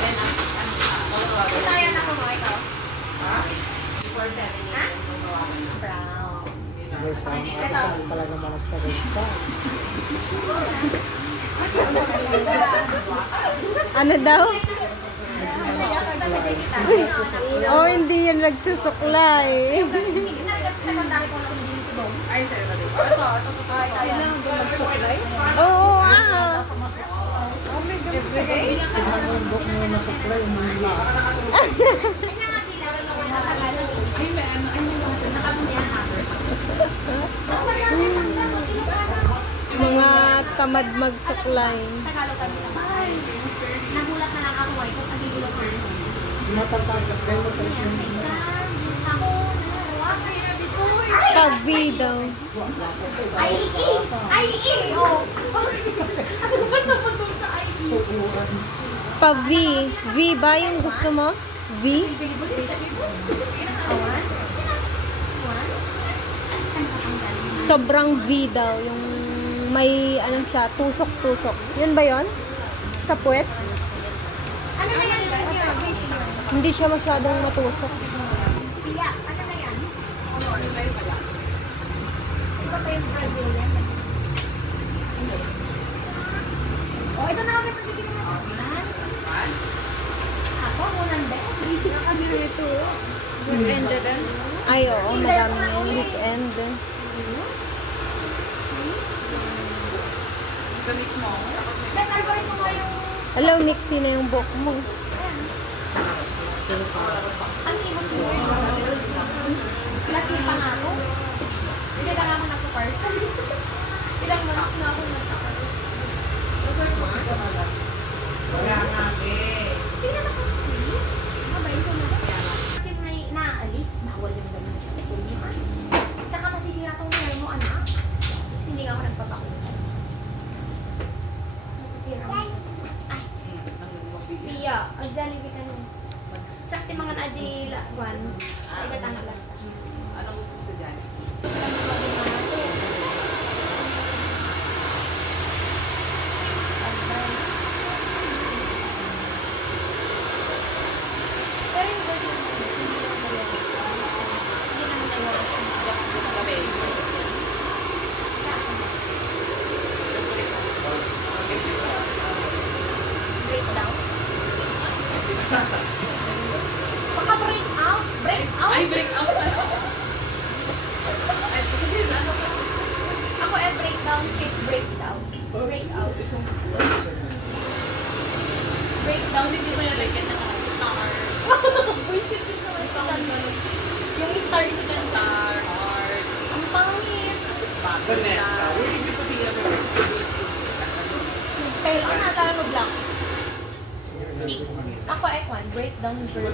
Ito yan ako mo, ito. Ha? 4-7. Ha? Brown. Saan pala naman ang salita? Ano daw? Oh, hindi yan nagsusuklay. Ay, sir, ito. Oo, ah. Ang book mo na supply, umula. Mga tamad magsuklay. Tagalog kami sa bahay. Nagulat na lang ako ay kung pagigilong ko. Matatakas kayo, matatakas. Ako, Pag-V daw. IE! Oh! Ano ba sa pagod sa IE? Pag-V. V ba yung gusto mo? V? Awan? Sobrang V daw. Yung may ano siya, tusok-tusok. Yan ba yon? Sa puwet? Ano na yan? Hindi siya masyadong matusok. Pia, ano na yan? Iba pa yung Brazilian? Oh, ito na kami pagigilong na yan. Ako, unang best. Busy na kami rito. Weekend din. Ay, oo, madami yung weekend. Best, ano rin mo yung... Hello, Nixie na yung book mo. Ang ibang yun. Last year pa nga ako. Hindi lang ako nagpa-parcel. Ilang months na ako nagpa-parcel. Wala nga, Tingnan ako. Mabait ko na. Yung naaalis, bawal yung ganun sa school niyo. Tsaka masisira tong hair mo, anak. Kasi hindi ka ako nagpapakulo. Masisira mo. Ay. Pia, ang Jollibee ka nun. Sakti mga na-ajila, Juan. Ay, natanga lang. Anong gusto mo sa Jollibee? Pero yung version mo, hindi naman Gabi. breakdown. Baka break out? Break out? Ay, break out na ako. Ay, kasi ano ka? Ako breakdown, fake breakdown. Breakout. Breakdown, hindi mo nalagyan ng mga star. Buisit din naman sa yung star is the Star, heart. Ang pangit. Vanessa. Uy, hindi ko tingnan mo. Pero ang natala mo black. Ako, Ekwan, breakdown version.